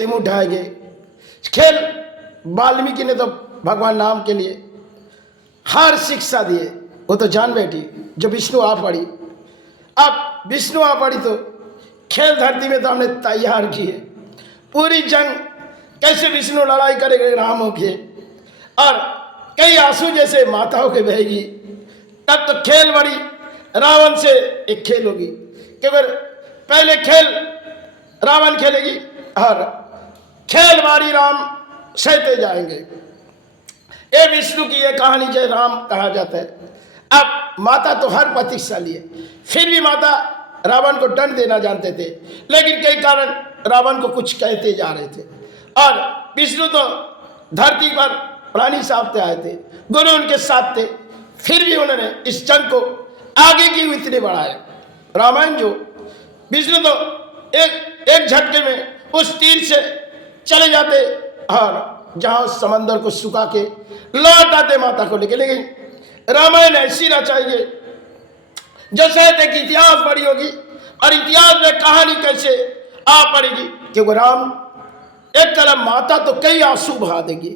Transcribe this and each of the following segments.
तिम उठाएंगे। खेल वाल्मीकि ने तो भगवान राम के लिए हर शिक्षा दिए। वो तो जान बैठी जो विष्णु आ पड़ी। अब विष्णु आ पड़ी तो खेल धरती में तो हमने तैयार किए। पूरी जंग कैसे विष्णु लड़ाई करेंगे रामों के, और कई आंसू जैसे माताओं के बहेगी। तब तो खेल बड़ी रावण से एक खेल होगी, क्योंकि पहले खेल रावण खेलेगी और खेल बारी राम सहते जाएंगे। ये विष्णु की ये कहानी जय राम कहा जाता है। अब माता तो हर प्रतिशाली है, फिर भी माता रावण को दंड देना जानते थे, लेकिन कई कारण रावण को कुछ कहते जा रहे थे। और विष्णु तो धरती पर प्राणी साहबते आए थे, गुरु उनके साथ थे, फिर भी उन्होंने इस जंग को आगे की इतने बढ़ाए। रामायण जो विष्णु तो एक झटके में उस तीर से चले जाते और जहां समंदर को सुखा के लौट आते माता को लेके। लेकिन रामायण ऐसी रचाई जो शायद एक इतिहास बड़ी होगी, और इतिहास में कहानी कैसे आ पड़ेगी, क्योंकि राम एक तरफ माता तो कई आंसू बहा देगी,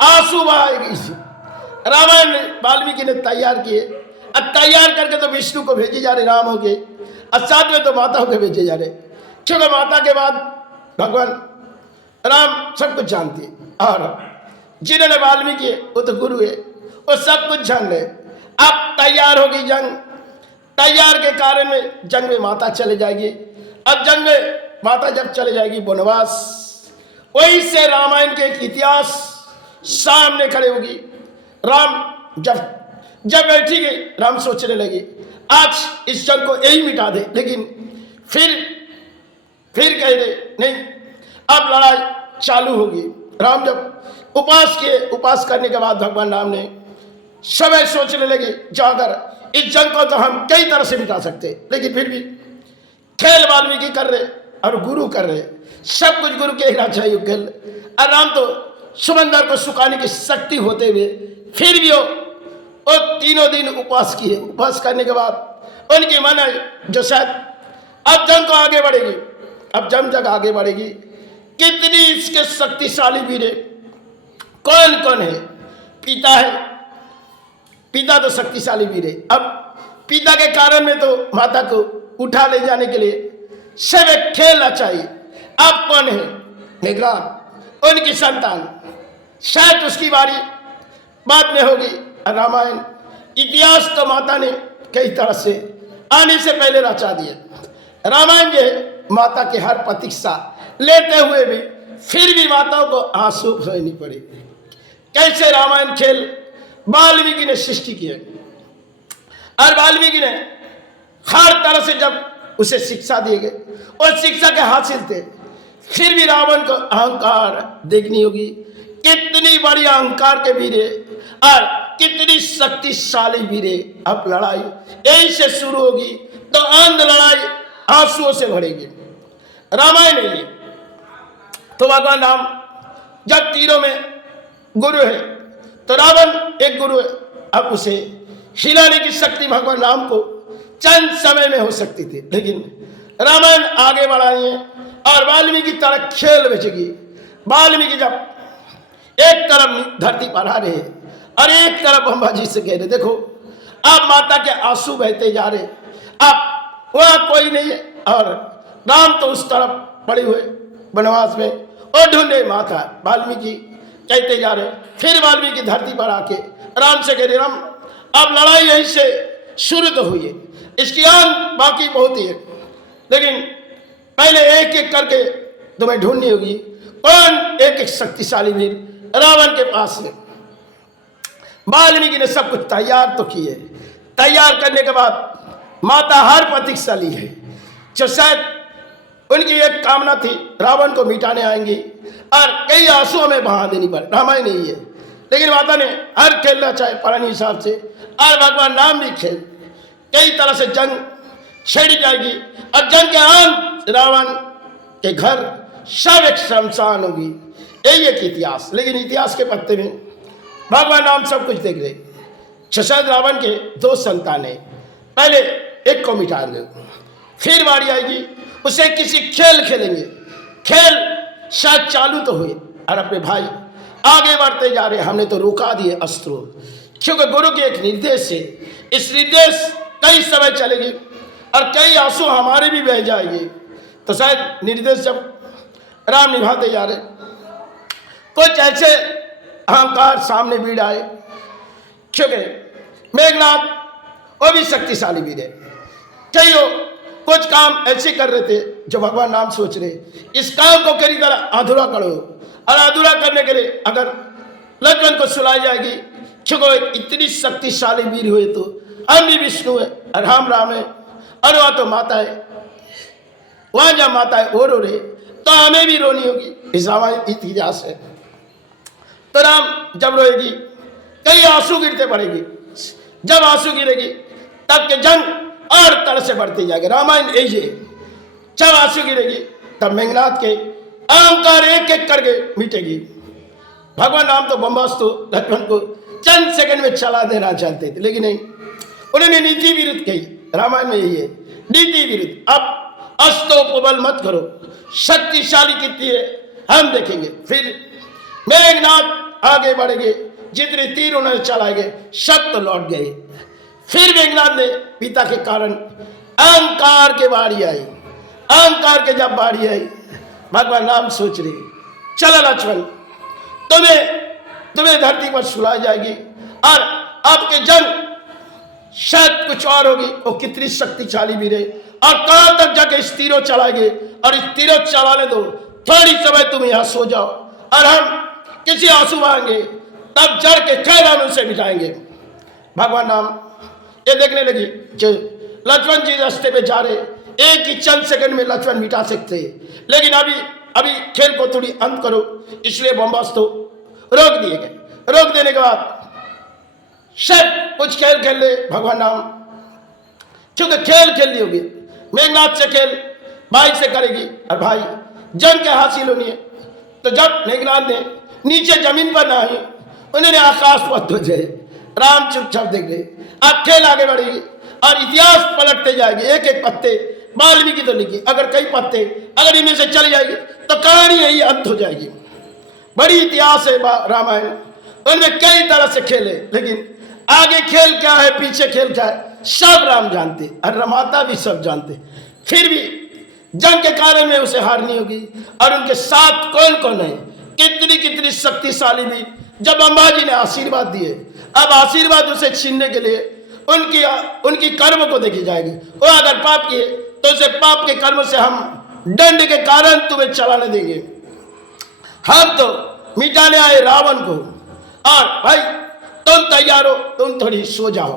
आंसू बहाएगी। रामायण वाल्मीकि ने तैयार किए, अब तैयार करके तो विष्णु को भेजे जा रहे राम हो के, और साथ में तो माता को भेजे जा रहे, क्योंकि माता के बाद भगवान राम सब कुछ जानती है, और जिन्होंने वाल्मीकि वो तो गुरु है, वो सब कुछ जान रहे। अब तैयार होगी जंग, तैयार के कारण में जंग में माता चले जाएगी। अब जंग में माता जब चले जाएगी वनवास, वही से रामायण के एक इतिहास सामने खड़े होगी। राम जब बैठी गई, राम सोचने लगे आज इस जंग को यही मिटा दे, लेकिन फिर कह रहे नहीं, अब लड़ाई चालू होगी। राम जब उपास करने के बाद भगवान राम ने समय सोचने लगे जाकर इस जंग को तो हम कई तरह से मिटा सकते, लेकिन फिर भी खेल वाल्मीकि कर रहे और गुरु कर रहे, सब कुछ गुरु के ही चाहिए खेल। और राम तो समंदर को सुखाने की शक्ति होते हुए फिर भी वो तीनों दिन उपवास किए। उपवास करने के बाद उनकी मन है जो शायद अब जंग को आगे बढ़ेगी, अब जंग आगे बढ़ेगी। कितनी इसके शक्तिशाली वीर है, कौन कौन है? पिता है, पिता तो शक्तिशाली वीर है। अब पिता के कारण में तो माता को उठा ले जाने के लिए सब एक खेलना चाहिए। अब कौन है? मेघनाद, उनकी संतान, शायद उसकी बारी बाद में होगी। रामायण इतिहास तो माता ने कई तरह से आने से पहले रचा दिए। रामायण जो है माता के हर प्रतीक्षा लेते हुए भी फिर भी माताओं को आंसू सहनी पड़े। कैसे रामायण खेल वाल्मीकि ने सृष्टि किए, और वाल्मीकि ने हर तरह से जब उसे शिक्षा दिए गए और शिक्षा के हासिल थे, फिर भी रावण को अहंकार देखनी होगी। कितनी बड़ी अहंकार के वीर और कितनी शक्तिशाली वीर। अब लड़ाई यही से शुरू होगी तो अंध लड़ाई आंसुओं से भरेगी। रामायण है तो भगवान राम जब तीरों में गुरु है तो रावण एक गुरु है। अब उसे हिलाने की शक्ति भगवान राम को चंद समय में हो सकती थी, लेकिन रामायण आगे बढ़ाई है और वाल्मीकि की तरह खेल बचेगी। वाल्मीकि जब एक तरफ धरती पर आ रहे और एक तरफ ब्रह्मा जी से कह रहे देखो अब माता के आंसू बहते जा रहे, अब वहां कोई नहीं है, और राम तो उस तरफ पड़े हुए वनवास में और ढूंढे माता। वाल्मीकि कहते जा रहे, फिर वाल्मीकि धरती पर आके राम से कह रहे राम अब लड़ाई यहीं से शुरू तो हुई है, इसकी आन बाकी बहुत ही है, लेकिन पहले एक एक करके तुम्हें ढूंढनी होगी कौन एक एक शक्तिशाली वीर रावण के पास है। वाल्मीकि ने सब कुछ तैयार तो किए। तैयार करने के बाद माता हर प्रतीक्षाली है, जो शायद उनकी एक कामना थी रावण को मिटाने आएंगी और कई आंसू हमें बहा देनी पड़े। रामायण नहीं है, लेकिन माता ने हर खेलना चाहे पुरानी हिसाब से, और भगवान राम भी खेल कई तरह से जंग छेड़ी जाएगी और जंग के अंत रावण के घर सब एक शमशान होगी। यही एक इतिहास। लेकिन इतिहास के पत्ते में भगवान राम सब कुछ देख रहे। शायद रावण के दो संतान है, पहले एक को मिटा देंगे, फिर बारी आएगी उसे किसी खेल खेलेंगे। खेल शायद चालू तो हुए और अपने भाई आगे बढ़ते जा रहे, हमने तो रोका दिए अस्त्रों, क्योंकि गुरु के एक निर्देश से इस निर्देश कई समय चलेगी और कई आंसू हमारे भी बह जाएंगे। तो शायद निर्देश जब राम निभाते जा रहे, कुछ ऐसे अहंकार सामने भीड़ आए, क्योंकि मेघनाथ वो भी शक्तिशाली वीर है। कई कुछ काम ऐसे कर रहे थे जो भगवान नाम सोच रहे, इस काम को करी तरह अधूरा करो, और अधूरा करने के लिए अगर लक्ष्मण को सुलाई जाएगी, क्योंकि इतनी शक्तिशाली वीर हुए तो हम भी विष्णु है और राम राम है, और वह तो माता है, वहां जब माता है वो रो रहे तो हमें भी रोनी होगी, इस रामायण इतिहास है। तो राम जब रोएगी कई आंसू गिरते पड़ेगी, जब आंसू गिरेगी तब के जंग और तरह से बढ़ती जाएगी। रामायण यही है, जब आंसू गिरेगी तब मेघनाथ के अहंकार एक एक करके मिटेगी। भगवान राम तो बम्बास्तु लक्ष्मण को चंद सेकंड में चला देना चाहते थे, लेकिन नहीं, उन्होंने नीति विरुद्ध कही। रामायण में यही है, नीति विरुद्ध। अब अस्तोपबल मत करो, शक्तिशाली कितनी है हम देखेंगे। फिर मेघनाथ आगे बढ़ेंगे, जितने तीर उन्होंने चलाए गए सब तो लौट गए। फिर मेघनाथ ने पिता के कारण अहंकार के बारी आई, अहंकार के जब बारी आई, भगवान राम सोच रहे, चलो लक्ष्मण तुम्हें धरती पर सुलाई जाएगी और आपके जंग शायद कुछ और होगी, वो कितनी शक्तिशाली भी रहे, और कहां तक जाके इस तीरों चलाएंगे, और इस तीरों चलाने दो, थोड़ी समय तुम यहां सो जाओ और हम किसी आंसू बहाएंगे, तब जड़ के खैर हम उसे मिटाएंगे। भगवान राम ये देखने लगी कि लक्ष्मण जी रास्ते पे जा रहे, एक ही चंद सेकंड में लक्ष्मण मिटा सकते, लेकिन अभी खेल को थोड़ी अंत करो, इसलिए बम्बास्त्र रोक दिए गए। रोक देने के बाद सब कुछ खेल खेल ले भगवान राम, क्योंकि खेल खेल ली होगी, मेघनाथ से खेल भाई से करेगी और भाई जंग के हासिल होनी है। तो जब मेघनाथ ने नीचे जमीन पर नहाई, उन्होंने आकाश पर ध्वजे, राम चुपचाप देख रहे। अब खेल आगे बढ़ेगी और इतिहास पलटते जाएगी, एक एक पत्ते वाल्मीकि तो लिखी, अगर कई पत्ते अगर इनमें से चली जाएगी तो कहानी यही अंत हो जाएगी। बड़ी इतिहास है रामायण, उनमें कई तरह से खेल है, लेकिन आगे खेल क्या है पीछे खेल क्या है सब राम जानते और रमाता भी सब जानते। फिर भी जंग के कारण में उसे हारनी होगी, और उनके साथ कौन कौन है, कितनी कितनी शक्तिशाली भी। जब अंबाजी ने आशीर्वाद दिए, अब आशीर्वाद उसे छीनने के लिए उनकी कर्म को देखी जाएगी। वो अगर पाप किए तो उसे पाप के कर्म से हम दंड के कारण तुम्हें चलाने देंगे। हम तो मिटाने आए रावण को, और भाई तुम तैयार हो, तुम थोड़ी सो जाओ।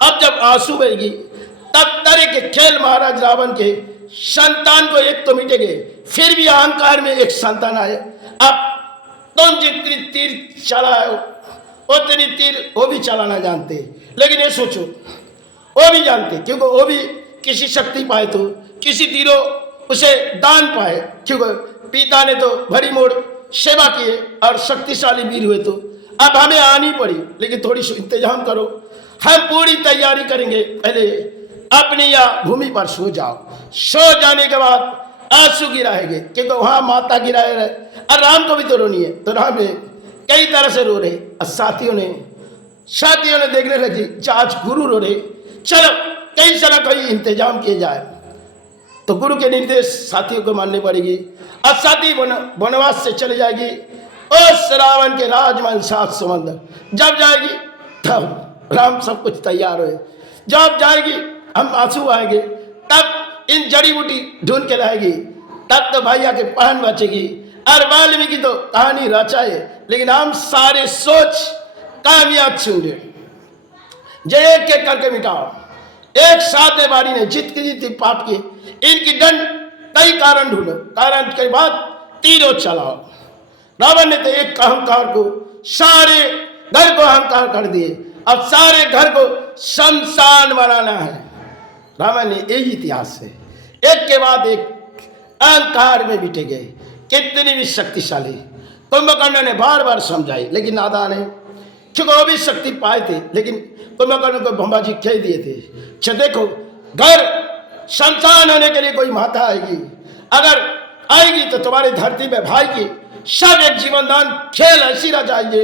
अब जब आंसू बहेगी तब तरह के खेल महाराज रावण के संतान को एक तो मिटेंगे, फिर भी अहंकार में एक संतान आए। अब तुम जितनी तीर चलाओ उतनी तीर वो भी चलाना जानते, लेकिन ये सोचो वो भी जानते, क्योंकि वो भी किसी शक्ति पाए तो किसी तीरों उसे दान पाए, क्योंकि पिता ने तो भरी मोड़ सेवा किए और शक्तिशाली वीर हुए। तो अब हमें आनी पड़ी, लेकिन थोड़ी इंतजाम करो, हम पूरी तैयारी करेंगे। पहले अपनी या भूमि पर सो जाओ, सो जाने के बाद आंसू गिराएंगे, क्योंकि वहां माता गिराए रहे और राम को भी तो रोनी है। तो राम कई तरह से रो रहे, और साथियों ने देखने लगी आज गुरु रो रहे, चलो कई तरह कोई इंतजाम किए जाए। तो गुरु के निर्देश साथियों को माननी पड़ेगी, और साथी वनवास से चले जाएगी उस रावण के राजमहल 7 समंदर। जब जाएगी तब राम सब कुछ तैयार हुए, जब जाएगी हम आंसू आएंगे, तब इन जड़ी बूटी ढूंढ के लाएगी, तब तो भैया के प्राण बचेगी। और वाल्मीकि तो कहानी रचाए, लेकिन हम सारे सोच कामयाब छूटे, जो एक एक करके मिटाओ। एक साथ बारी ने जितनी पाप की, इनकी दंड कई कारण ढूंढो, कारण के बाद तीरों चलाओ। रावण ने तो एक अहंकार को, सारे घर को अहंकार कर दिए, अब सारे घर को शमशान बनाना है। रावण ने यही इतिहास है, एक के बाद एक अहंकार में बिटे गए, कितनी भी शक्तिशाली। कुंभकर्ण ने बार बार समझाई, लेकिन नादान है, क्योंकि वो भी शक्ति पाए थे, लेकिन कुंभकर्ण को ब्रह्मा जी कह दिए थे, देखो घर शमशान होने के लिए कोई माता आएगी, अगर आएगी तो तुम्हारी धरती में भाई की सब एक जीवनदान खेल ऐसी रह जाएंगे,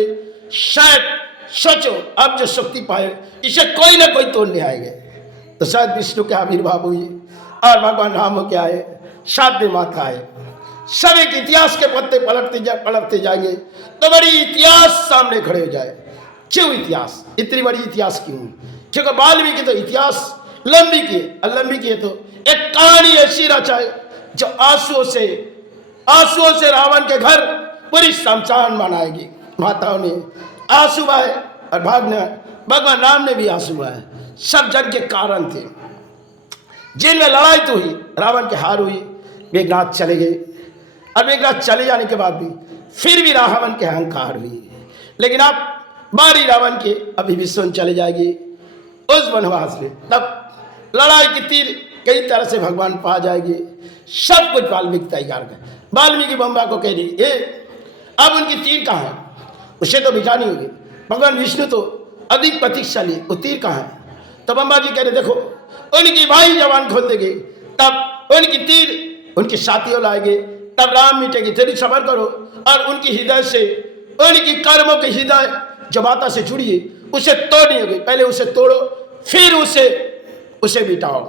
शायद सोचो अब जो शक्ति पाए इसे कोई ना कोई तोड़ ले आएंगे। तो शायद विष्णु के आविर्भाव हुई और भगवान राम क्या है, शादी माता है। सब एक इतिहास के पत्ते पलटते जाएंगे तो बड़ी इतिहास सामने खड़े हो जाए। क्यों इतिहास, इतनी बड़ी इतिहास क्यों? क्योंकि वाल्मीकि तो इतिहास लंबी की है तो एक कहानी ऐसी रचाए जो आंसुओं से रावण के घर पूरी शमशान बनाएगी। माताओं ने आंसू बहाए और भगवान राम ने भी आंसू बहाए। सब जग के कारण थे जिनमें लड़ाई तो हुई, रावण की हार हुई, मेघनाथ चले गए। और मेघनाथ चले जाने के बाद भी फिर भी रावण के अहंकार हुई। लेकिन अब बारी रावण के अभी विश्व चले जाएगी उस वनवास में, तब लड़ाई की तीर कई तरह से भगवान पा जाएगी। सब कुछ वाल्मीकि तैयार कर, वाल्मीकि बम्बा को कह रही अब उनकी तीर कहाँ है, उसे तो बिठानी होगी। भगवान विष्णु तो अधिक प्रतीकशाली, वो तीर कहाँ है? तो बम्बा जी कह रहे देखो उनकी भाई जवान खोल देंगे तब उनकी तीर उनके साथियों लाएंगे, तब राम मिटेगी। तेरी सबर करो और उनकी हृदय से, उनकी कर्मों की हृदय जो माता से जुड़ी है उसे तोड़नी होगी। पहले उसे तोड़ो फिर उसे मिटाओ।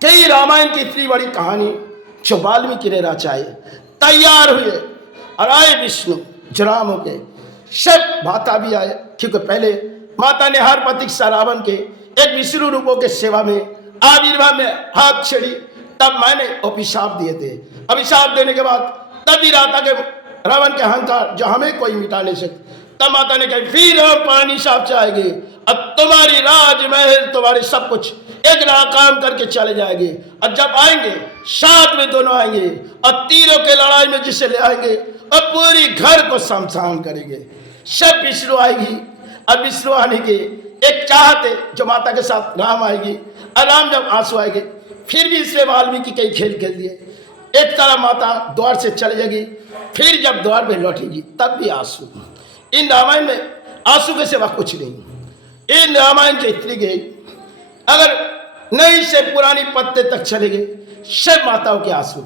कई रामायण की इतनी बड़ी कहानी जो वाल्मीकि ने रचाई, तैयार हुए और आए विष्णु जो राम हो गए। सब माता भी आए क्योंकि पहले माता ने हर प्रतीक्षा रावण के एक विष्णु रूपों के सेवा में आविर्भाव में हाथ छेड़ी, तब मैंने अभिशाप दिए थे। अभिशाप देने के बाद तब भी रहा था कि रावण के अहंकार जो हमें कोई मिटा नहीं सकता। तब माता ने कहा फिर हम पानी साफ चाहेंगे, अब तुम्हारी राजमहल तुम्हारे सब कुछ एक नाकाम करके चले जाएंगे। और जब आएंगे साथ में दोनों आएंगे और तीरों के लड़ाई में जिसे ले आएंगे और पूरी घर को शमशान करेंगे। सब विष्णु आएगी और विष्णु आने की एक चाहते जो माता के साथ राम आएगी और राम जब आंसू आएंगे फिर भी इससे वाल्मीकि कई खेल खेल दिए। एक तरह माता द्वार से चली जाएगी, फिर जब द्वार में लौटेगी तब भी आंसू। इन रामायण में आंसू के सिवा कुछ नहीं। इन रामायण जो इतनी गई अगर नई से पुरानी पत्ते तक चले गए सब माताओं के आंसू।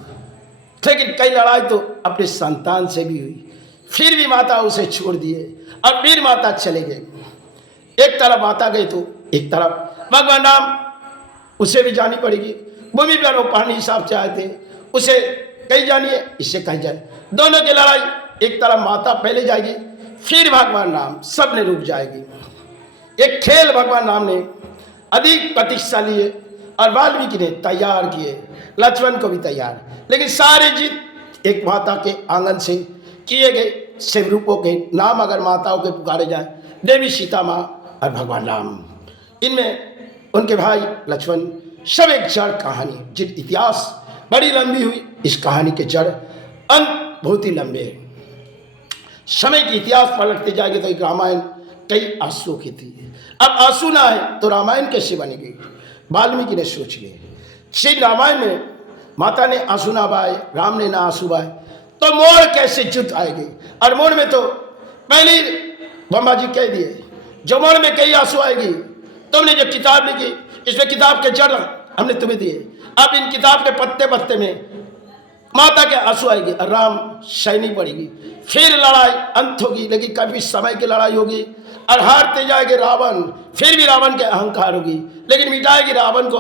लेकिन कई लड़ाई तो अपने संतान से भी हुई, फिर भी माता उसे छोड़ दिए और फिर माता चले गए। एक तरफ माता गई तो एक तरफ भगवान राम, उसे भी जानी पड़ेगी। भूमि पर वो पानी साफ चाहे थे, उसे कहीं जानिए इससे कहीं जाए। दोनों की लड़ाई, एक तरफ माता पहले जाएगी फिर भगवान राम, सब ने रुक जाएगी। एक खेल भगवान राम ने अधिक प्रतीक्षा लिए और वाल्मीकि ने तैयार किए, लक्ष्मण को भी तैयार। लेकिन सारे जीत एक माता के आंगन से किए गए। शिव रूपों के नाम अगर माताओं के पुकारे जाए, देवी सीता माँ और भगवान राम, इनमें उनके भाई लक्ष्मण, सब एक जड़ कहानी। जिन इतिहास बड़ी लंबी हुई, इस कहानी के जड़ अंत बहुत ही लंबे हैं। समय की इतिहास पलटते जाएंगे तो एक रामायण कई आंसुओं की थी। अब आंसू ना आए तो रामायण कैसे बनेगी? वाल्मीकि ने सोच लिए श्री रामायण में माता ने आंसू ना बहाए, राम ने ना आंसू बहाए, तो मोड़ कैसे जुट आएगी? और मोड़ में तो पहले ब्रह्मा जी कह दिए जो मोड़ में कई आंसू आएगी। तुमने जो किताब लिखी इसमें किताब के जड़ हमने तुम्हें दिए, अब इन किताब के पत्ते पत्ते में माता के आंसू आएगी और राम सहनी पड़ेगी। फिर लड़ाई अंत होगी, लेकिन कभी समय की लड़ाई होगी और हारते जाएंगे रावण। फिर भी रावण के अहंकार होगी, लेकिन मिटाएगी रावण को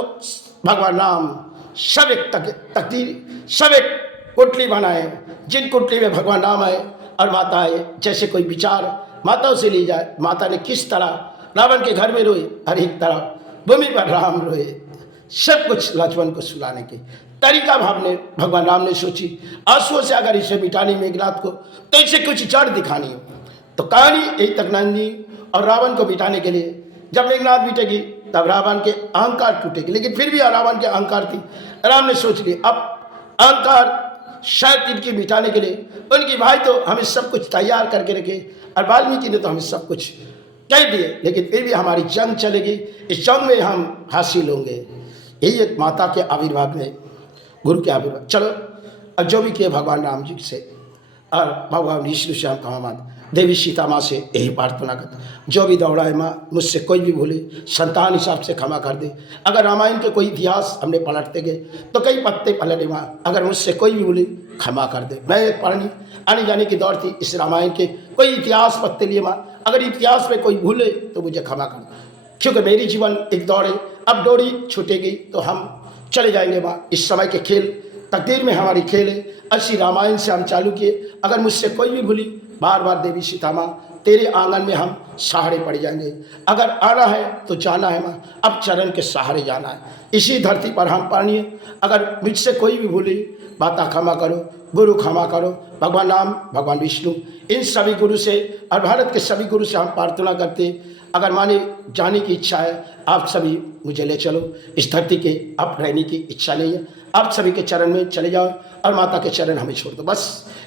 भगवान राम। सब एक तकदीर, सब एक कुटली बनाए, जिन कुटली में भगवान राम आए और माता आए। जैसे कोई विचार माताओं से ली जाए, माता ने किस तरह रावण के घर में रोए और एक तरह भूमि पर राम रोए। सब कुछ लक्ष्मण को सुलाने के तरीका भगवान राम ने सोची। आंसुओं से अगर इसे मिटानी मेघनाथ को, तो इसे कुछ जड़ दिखानी है। तो कहानी यही तक नानी और रावण को मिटाने के लिए जब मेघनाथ मिटेगी तब रावण के अहंकार टूटेगी। लेकिन फिर भी रावण के अहंकार थी, राम ने सोच लिया अब अहंकार शायद इनकी मिटाने के लिए उनकी भाई तो हमें सब कुछ तैयार करके रखे और वाल्मीकि ने तो हमें सब कुछ कह दिए, लेकिन फिर भी हमारी जंग चलेगी, इस जंग में हम हासिल होंगे। यही एक माता के आविर्भाव में, गुरु के आविर्भाव। चलो अब जो भी किए भगवान राम जी से और भगवान विष्णु से हम कहा देवी सीता माँ से यही प्रार्थना करते, जो भी दौड़ाए माँ मुझसे कोई भी भूले संतान हिसाब से क्षमा कर दे। अगर रामायण के कोई इतिहास हमने पलटते गए तो कई पत्ते पलटे माँ, अगर मुझसे कोई भी भूले क्षमा कर दे। मैं एक पढ़नी आने जाने की दौड़ थी, इस रामायण के कोई इतिहास पत्ते लिए माँ, अगर इतिहास में कोई भूले तो मुझे क्षमा कर दे, क्योंकि मेरी जीवन एक दौड़ है, अब डोरी छूटेगी तो हम चले जाएंगे माँ। इस समय के खेल तकदीर में हमारी खेल है, अच्छी रामायण से हम चालू किए, अगर मुझसे कोई भी भूली बार बार देवी सीता माँ तेरे आंगन में हम सहारे पड़ जाएंगे। अगर आना है तो जाना है माँ, अब चरण के सहारे जाना है, इसी धरती पर हम पानिए। अगर मुझसे कोई भी भूली माता क्षमा करो, गुरु क्षमा करो, भगवान राम भगवान विष्णु इन सभी गुरु से और भारत के सभी गुरु से हम प्रार्थना करते, अगर माने जाने की इच्छा है आप सभी मुझे ले चलो, इस धरती के अब रहने की इच्छा नहीं है, आप सभी के चरण में चले जाओ और माता के चरण हमें छोड़ दो। बस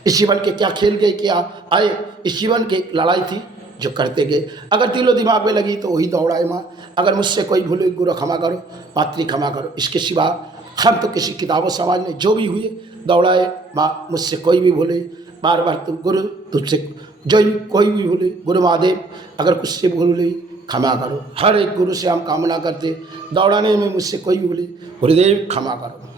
इस जीवन के क्या खेल गए, क्या आए, इस जीवन की लड़ाई थी जो करते गए, अगर दिलो दिमाग में लगी तो वही दौड़ाए माँ। अगर मुझसे कोई भूले गुरु क्षमा करो, मातृ क्षमा करो, इसके सिवा हम तो किसी किताबों समाज में जो भी हुए दौड़ाए माँ। मुझसे कोई भी भूले बार बार तुम गुरु, तुझसे जो भी कोई भी भूले गुरु महादेव अगर कुछ से भूले क्षमा करो। हर एक गुरु से हम कामना करते, दौड़ाने में मुझसे कोई भी भूले गुरुदेव क्षमा करो।